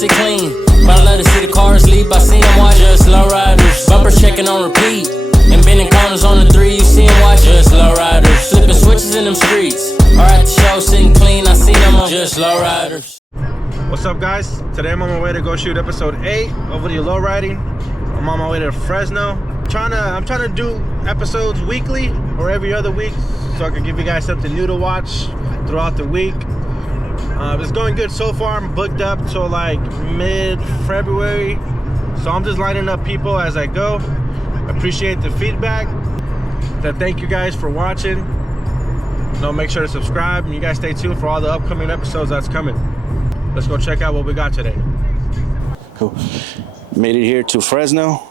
sit clean. But I love to see the cars leap. I see them watch just lowriders. Bumpers checking on repeat. And bending corners on the 3, you see them watch just lowriders. Flipping switches in them streets. Or at the show sitting clean, I see them on just lowriders. What's up, guys? Today I'm on my way to go shoot episode 8 of video lowriding. I'm on my way to Fresno. I'm trying to do episodes weekly or every other week so I can give you guys something new to watch throughout the week. It's going good so far. I'm booked up till like mid-February, so I'm just lining up people as I go. Appreciate the feedback. Thank you guys for watching. Make sure to subscribe, and you guys stay tuned for all the upcoming episodes that's coming. Let's go check out what we got today. Cool. Made it here to Fresno,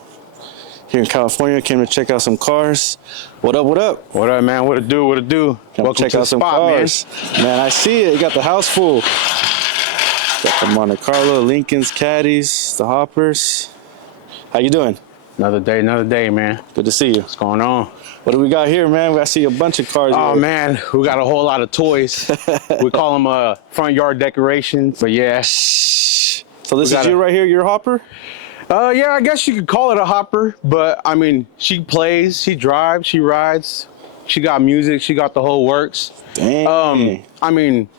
here in California. Came to check out some cars. What up, what up? What up, man? What it do, what it do? Welcome check out some cars. Man, I see it. You got the house full. Got the Monte Carlo, Lincolns, Caddies, the Hoppers. How you doing? Another day, man. Good to see you. What's going on? What do we got here, man? I see a bunch of cars. Oh, here. man, we got a whole lot of toys. We call them front yard decorations, but yeah. So this is you right here, your hopper? Yeah, I guess you could call it a hopper, but I mean, she plays, she drives, she rides, she got music, she got the whole works. Dang. I mean,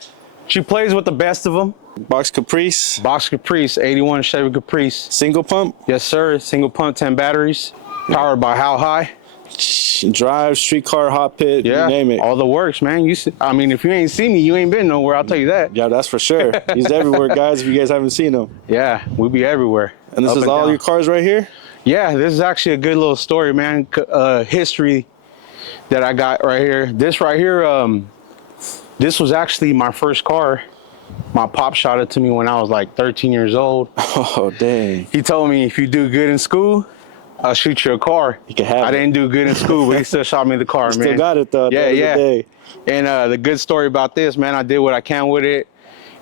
she plays with the best of them. Box Caprice. Box Caprice, 81 Chevy Caprice. Single pump? Yes, sir. Single pump, 10 batteries. Powered by How High. Drive, streetcar, hot pit, yeah, you name it. All the works, man. I mean, if you ain't seen me, you ain't been nowhere, I'll tell you that. Yeah, that's for sure. He's everywhere, guys, if you guys haven't seen him. Yeah, we'll be everywhere. And this is all your cars right here? Yeah, this is actually a good little story, man. History that I got right here. This right here, this was actually my first car. My pop shot it to me when I was like 13 years old. Oh, dang. He told me, if you do good in school, I'll shoot you a car. You can have it. I didn't do good in school, but he still shot me the car, man. Still got it, though. Yeah, yeah. Day. And the good story about this, man, I did what I can with it.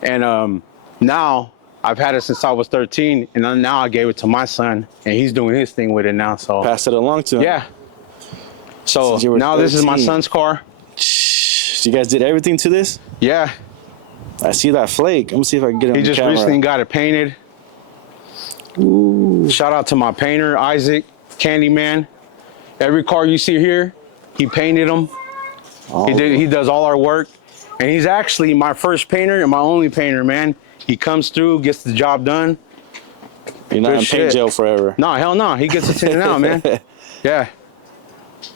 And now I've had it since I was 13, and now I gave it to my son, and he's doing his thing with it now. So pass it along to him. Yeah. So now 13. This is my son's car. So you guys did everything to this? Yeah. I see that flake. Let me see if I can get it on the camera. He just recently got it painted. Ooh. Shout out to my painter, Isaac, Candyman. Every car you see here, he painted them. Oh. He does all our work. And he's actually my first painter and my only painter, man. He comes through, gets the job done. You're not in paint jail forever. No, hell no. He gets it tinted out, man. Yeah.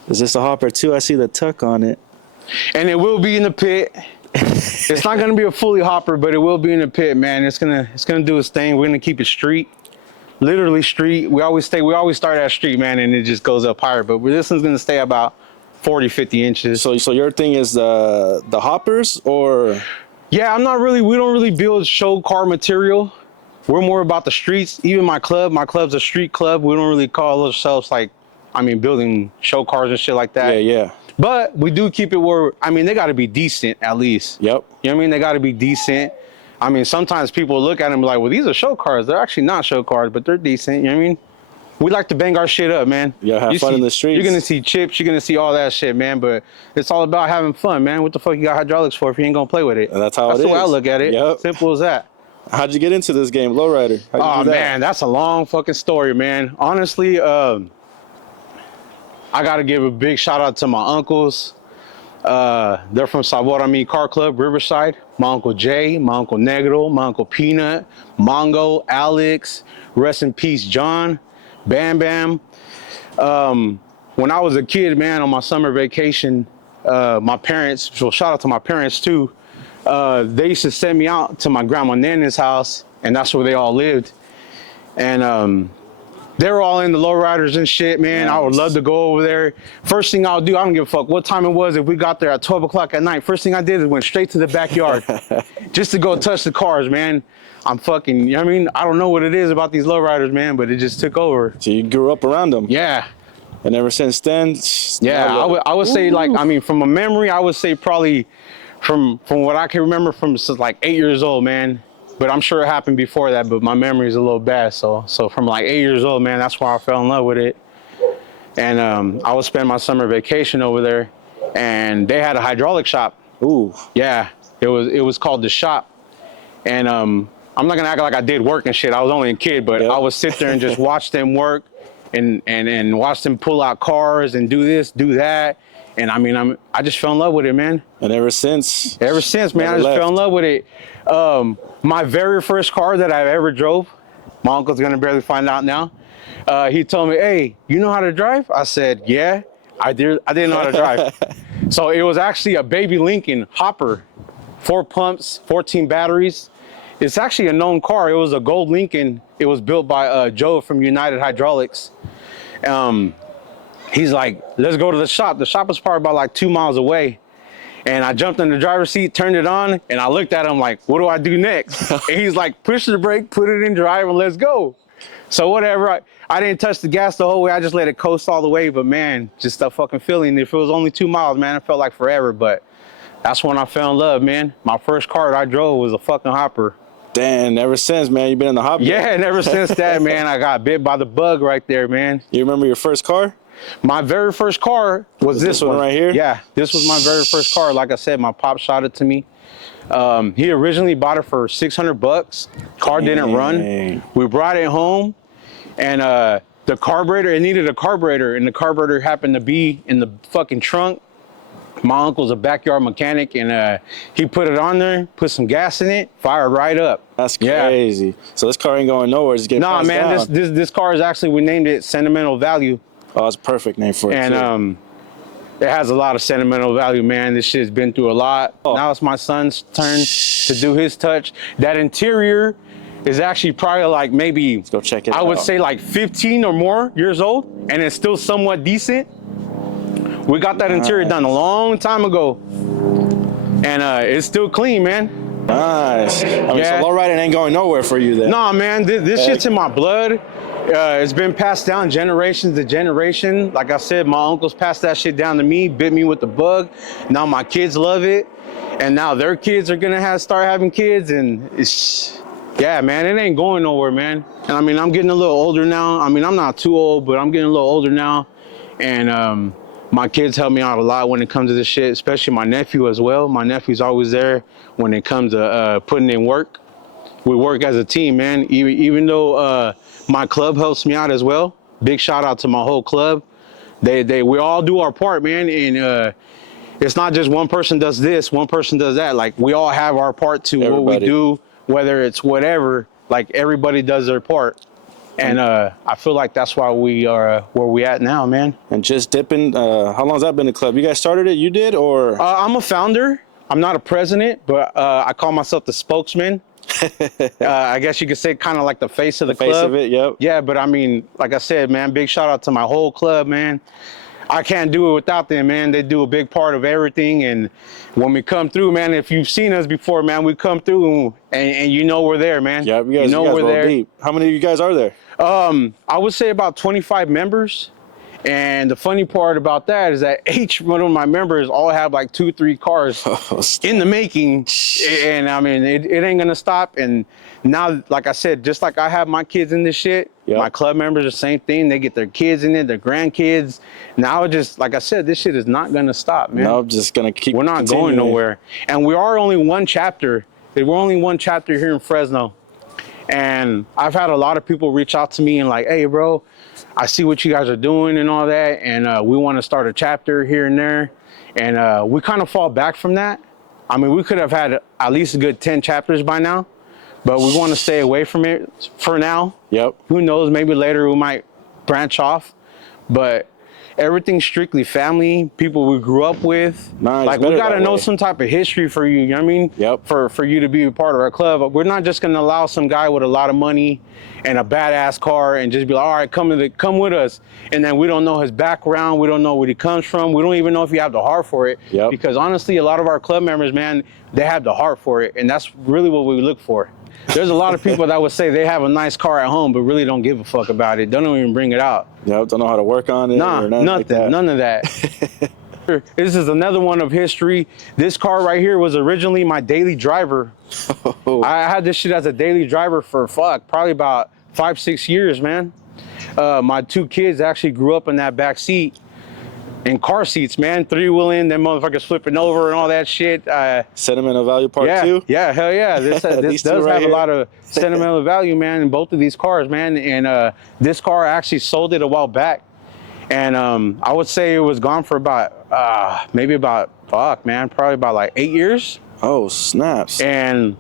Is this a hopper too? I see the tuck on it. And it will be in the pit. It's not gonna be a fully hopper, but it will be in the pit, man. It's gonna do its thing. We're gonna keep it street, literally street. We always start at street, man, and it just goes up higher. But this one's gonna stay about 40, 50 inches. So your thing is the hoppers, or? Yeah, we don't really build show car material. We're more about the streets. Even my club's a street club. We don't really call ourselves building show cars and shit like that. Yeah, yeah. But we do keep it where, they got to be decent at least. Yep. You know what I mean? They got to be decent. Sometimes people look at them like, well, these are show cars. They're actually not show cars, but they're decent. You know what I mean? We like to bang our shit up, man. Yeah, have fun in the streets. You're going to see chips. You're going to see all that shit, man. But it's all about having fun, man. What the fuck you got hydraulics for if you ain't going to play with it? And that's how it is. That's the way I look at it. Yep. Simple as that. How'd you get into this game, Lowrider? Oh, man, that's a long fucking story, man. Honestly, I got to give a big shout out to my uncles. They're from Sabor a Mi Car Club, Riverside. My Uncle Jay, my Uncle Negro, my Uncle Peanut, Mongo, Alex, rest in peace, John, Bam Bam. When I was a kid, man, on my summer vacation, my parents, so shout out to my parents too, they used to send me out to my grandma Nana's house, and that's where they all lived. And they were all in the lowriders and shit, man. Nice. I would love to go over there. First thing I'll do, I don't give a fuck what time it was. If we got there at 12 o'clock at night, first thing I did is went straight to the backyard just to go touch the cars, man. I'm fucking, you know what I mean? I don't know what it is about these lowriders, man, but it just took over. So you grew up around them? Yeah. And ever since then? Yeah, I would say, like, from a memory, I would say probably from what I can remember from like 8 years old, man. But I'm sure it happened before that, but my memory is a little bad. So from like 8 years old, man, that's why I fell in love with it. And I would spend my summer vacation over there, and they had a hydraulic shop. Ooh. Yeah, it was called The Shop. And I'm not gonna act like I did work and shit. I was only a kid, but I would sit there and just watch them work and watch them pull out cars and do this, do that. And I mean, I just fell in love with it, man. And ever since, man, I just fell in love with it. My very first car that I ever drove, my uncle's gonna barely find out now. He told me, "Hey, you know how to drive?" I said, "Yeah, I did. I didn't know how to drive." So it was actually a baby Lincoln Hopper, 4 pumps, 14 batteries. It's actually a known car. It was a gold Lincoln. It was built by Joe from United Hydraulics. He's like, "Let's go to the shop." The shop was probably about like 2 miles away. And I jumped in the driver's seat, turned it on, and I looked at him like, "What do I do next?" And he's like, "Push the brake, put it in drive, and let's go." So whatever, I didn't touch the gas the whole way. I just let it coast all the way. But man, just that fucking feeling. If it was only 2 miles, man, it felt like forever. But that's when I fell in love, man. My first car I drove was a fucking Hopper. Damn, ever since, man, you've been in the hobby. Yeah, and ever since that, man, I got bit by the bug right there, man. You remember your first car? My very first car was this one right here? Yeah, this was my very first car. Like I said, my pop shot it to me. He originally bought it for $600. Car didn't run. We brought it home, and the carburetor, it needed a carburetor, and the carburetor happened to be in the fucking trunk. My uncle's a backyard mechanic, and he put it on there, put some gas in it, fired right up. That's crazy. Yeah. So this car ain't going nowhere. It's getting Nah, man, down. this car is actually, we named it Sentimental Value. Oh, that's a perfect name for it. And it has a lot of sentimental value, man. This shit's been through a lot. Oh. Now it's my son's turn to do his touch. That interior is actually probably like maybe, let's go check it out. I would say like 15 or more years old, and it's still somewhat decent. We got that interior done a long time ago, and it's still clean, man. Nice. I mean, so lowriding ain't going nowhere for you then. Nah, man, this shit's in my blood. It's been passed down generation to generation. Like I said, my uncles passed that shit down to me, bit me with the bug. Now my kids love it, and now their kids are gonna start having kids, and it's, yeah, man, it ain't going nowhere, man. And I mean, I'm getting a little older now. I mean, I'm not too old, but I'm getting a little older now, and my kids help me out a lot when it comes to this shit, especially my nephew as well. My nephew's always there when it comes to putting in work. We work as a team, man. Even though my club helps me out as well. Big shout out to my whole club. We all do our part, man. And it's not just one person does this, one person does that. Like, we all have our part to what we do, whether it's whatever. Like, everybody does their part. And I feel like that's why we are where we at now, man. And just Dippin, how long has that been the club? You guys started it? You did, or? I'm a founder. I'm not a president, but I call myself the spokesman. I guess you could say kind of like the face of the club. Face of it, yep. Yeah, but I mean, like I said, man, big shout out to my whole club, man. I can't do it without them, man. They do a big part of everything. And when we come through, man, if you've seen us before, man, we come through and you know we're there, man. Yeah, you guys we're there. Deep. How many of you guys are there? I would say about 25 members. And the funny part about that is that each one of my members all have like 2-3 cars in the making. And I mean, it ain't gonna stop. And now, like I said, just like I have my kids in this shit, my club members, the same thing. They get their kids in it, their grandkids. Now, just like I said, this shit is not gonna stop, man. No, just gonna keep. We're not going nowhere. And we are only one chapter. We're only one chapter here in Fresno. And I've had a lot of people reach out to me and like, "Hey, bro, I see what you guys are doing and all that, and we want to start a chapter here and there." And we kind of fall back from that. I mean, we could have had at least a good 10 chapters by now, but we want to stay away from it for now. Yep. Who knows? Maybe later we might branch off, but everything's strictly family, people we grew up with. Nice. Like, we gotta know some type of history for you, you know what I mean? Yep. For you to be a part of our club. We're not just gonna allow some guy with a lot of money and a badass car and just be like, "All right, come with us." And then we don't know his background, we don't know where he comes from, we don't even know if he have the heart for it. Yep. Because honestly, a lot of our club members, man, they have the heart for it, and that's really what we look for. There's a lot of people that would say they have a nice car at home, but really don't give a fuck about it. Don't even bring it out. Yep, don't know how to work on it. Nah, or nothing. Like that. None of that. This is another one of history. This car right here was originally my daily driver. I had this shit as a daily driver for probably about 5-6 years, man. My 2 kids actually grew up in that back seat. and car seats, man, 3-wheeling, them motherfuckers flipping over and all that shit. Sentimental value part two? Yeah, hell yeah. This does right have here. a lot of sentimental value, man, in both of these cars, man. And this car, I actually sold it a while back. And I would say it was gone for about, probably about like 8 years. Oh, snaps. And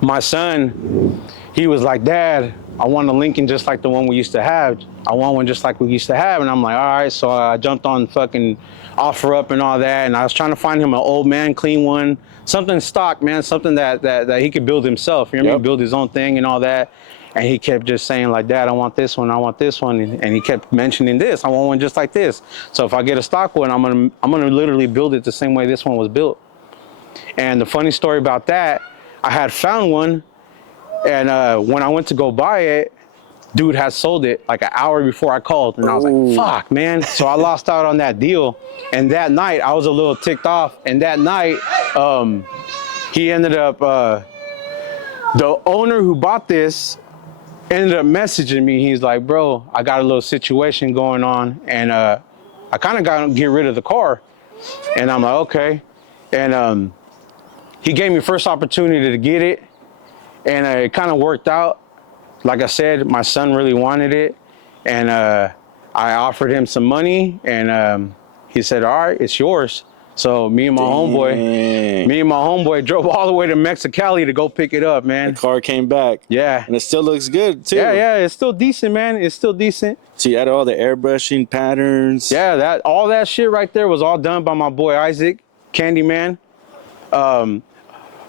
my son, he was like, Dad, I want a Lincoln just like the one we used to have. I want one just like we used to have. And I'm like, all right. So I jumped on fucking OfferUp and all that. And I was trying to find him an old man, clean one, something stock, man, something that he could build himself. You know what I mean? Build his own thing and all that. And he kept just saying like, Dad, I want this one. I want this one. And he kept mentioning this. I want one just like this. So if I get a stock one, I'm gonna literally build it the same way this one was built. And the funny story about that, I had found one. And when I went to go buy it, dude had sold it like an hour before I called. And I was like, fuck, man. So I lost out on that deal. And that night, I was a little ticked off. And that night, he ended up, the owner who bought this ended up messaging me. He's like, bro, I got a little situation going on. And I kind of got to get rid of the car. And I'm like, okay. And he gave me first opportunity to get it. And it kind of worked out. Like I said, my son really wanted it. And I offered him some money. And he said, all right, it's yours. So me and my homeboy drove all the way to Mexicali to go pick it up, man. The car came back. Yeah. And it still looks good, too. Yeah, it's still decent, man. It's still decent. So you added all the airbrushing patterns. Yeah, all that shit right there was all done by my boy Isaac, Candyman.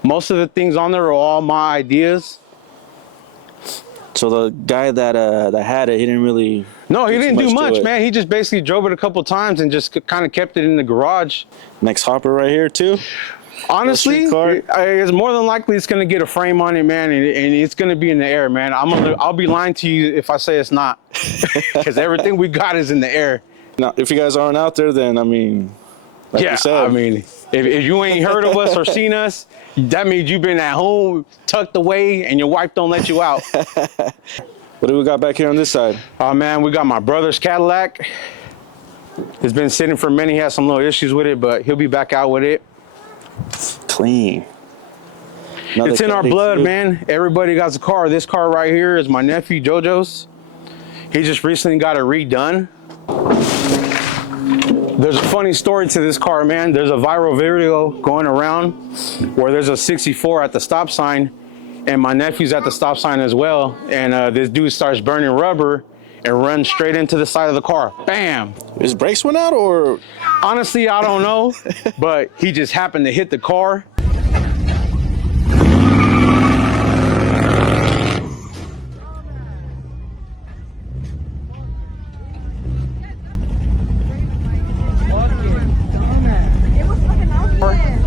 Most of the things on there are all my ideas. So the guy that had it, he didn't really... No, he didn't do much, man. He just basically drove it a couple times and just kind of kept it in the garage. Next hopper right here, too? Honestly, it's more than likely it's going to get a frame on it, man, and it's going to be in the air, man. I'll be lying to you if I say it's not, because everything we got is in the air. Now, if you guys aren't out there, then, I mean... Like you said. I mean, if you ain't heard of us or seen us, that means you've been at home, tucked away, and your wife don't let you out. What do we got back here on this side? Oh, man, we got my brother's Cadillac. It's been sitting for a minute. He has some little issues with it, but he'll be back out with it. Clean. It's in our blood, man. Everybody got a car. This car right here is my nephew, JoJo's. He just recently got it redone. There's a funny story to this car, man. There's a viral video going around where there's a 64 at the stop sign, and my nephew's at the stop sign as well. And this dude starts burning rubber and runs straight into the side of the car. Bam! His brakes went out, or? Honestly, I don't know, but he just happened to hit the car.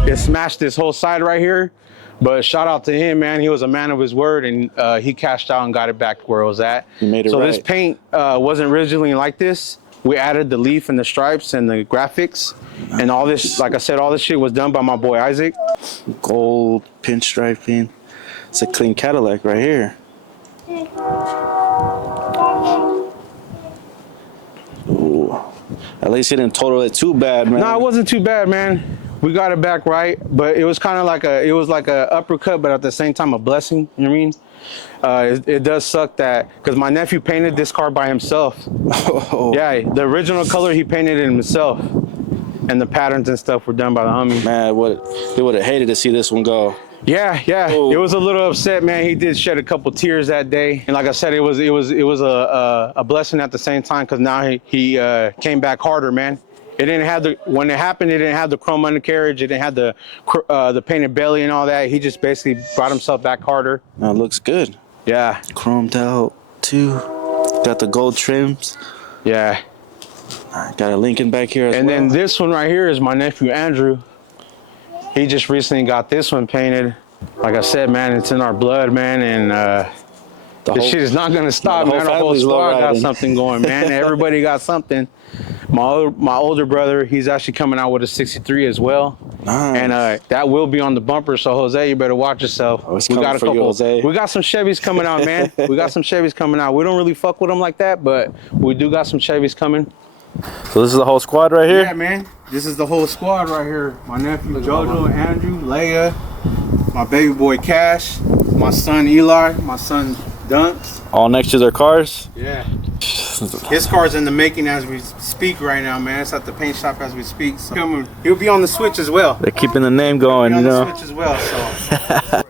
It smashed this whole side right here, but shout out to him, man. He was a man of his word, and he cashed out and got it back where it was at. He made it so right. This paint wasn't originally like this. We added the leaf and the stripes and the graphics, and all this, like I said, all this shit was done by my boy Isaac. Gold pinstriping. It's a clean Cadillac right here. Ooh. At least he didn't total it too bad, man. No, it wasn't too bad, man. We got it back right, but it was kind of like a uppercut, but at the same time a blessing. You know what I mean? It does suck that, because my nephew painted this car by himself. Oh. Yeah, the original color he painted it himself, and the patterns and stuff were done by the homie. Man, they would have hated to see this one go. Yeah. Oh. It was a little upset, man. He did shed a couple tears that day, and like I said, it was a blessing at the same time, because now he came back harder, man. It didn't have when it happened, it didn't have the chrome undercarriage, it didn't have the painted belly and all that. He just basically brought himself back harder. Now it looks good. Yeah. Chromed out too. Got the gold trims. Yeah. Got a Lincoln back here as well. And then this one right here is my nephew Andrew. He just recently got this one painted. Like I said, man, it's in our blood, man, and this shit is not gonna stop, man. Our whole squad got something going, man. Everybody got something. My older brother, he's actually coming out with a 63 as well. Nice. And that will be on the bumper. So Jose, you better watch yourself. Oh, we got a couple. Jose. We got some Chevys coming out, man. We got some Chevys coming out. We don't really fuck with them like that, but we do got some Chevys coming. So this is the whole squad right here? Yeah, man. This is the whole squad right here. My nephew Jojo, Andrew, Leia, my baby boy Cash, my son Eli, my son Dunks. All next to their cars? Yeah. His car's in the making as we speak right now, man. It's at the paint shop as we speak. So he'll be on the Switch as well. They're keeping the name going, He'll be you on know? the Switch as well, so.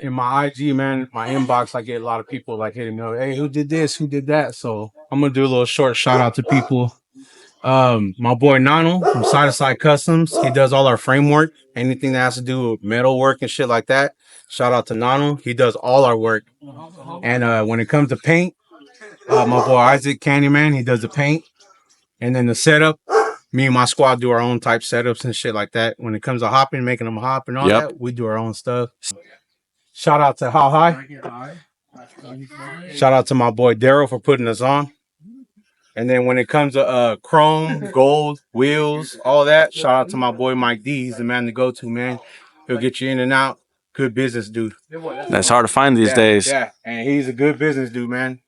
In my IG, man, my inbox, I get a lot of people like hitting me up, hey, who did this? Who did that? So I'm gonna do a little short shout out to people. My boy Nano from Side to Side Customs, he does all our framework, anything that has to do with metal work and shit like that. Shout out to Nano, he does all our work. And when it comes to paint, my boy Isaac Candyman, he does the paint. And then the setup, me and my squad do our own type setups and shit like that. When it comes to hopping, making them hop and all that, we do our own stuff. Shout out to How High. Shout out to my boy Daryl for putting us on. And then when it comes to chrome, gold, wheels, all that, shout out to my boy Mike D. He's the man to go to, man. He'll get you in and out. Good business dude. That's hard to find these days. Yeah, and he's a good business dude, man.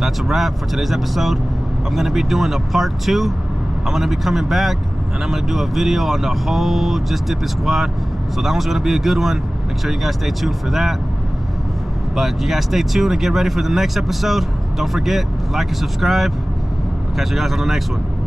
That's a wrap for today's episode. I'm gonna be doing a part 2. I'm gonna be coming back and I'm gonna do a video on the whole Just Dippin' squad. So that one's gonna be a good one. Make sure you guys stay tuned for that. But you guys stay tuned and get ready for the next episode. Don't forget, like and subscribe. I'll catch you guys on the next one.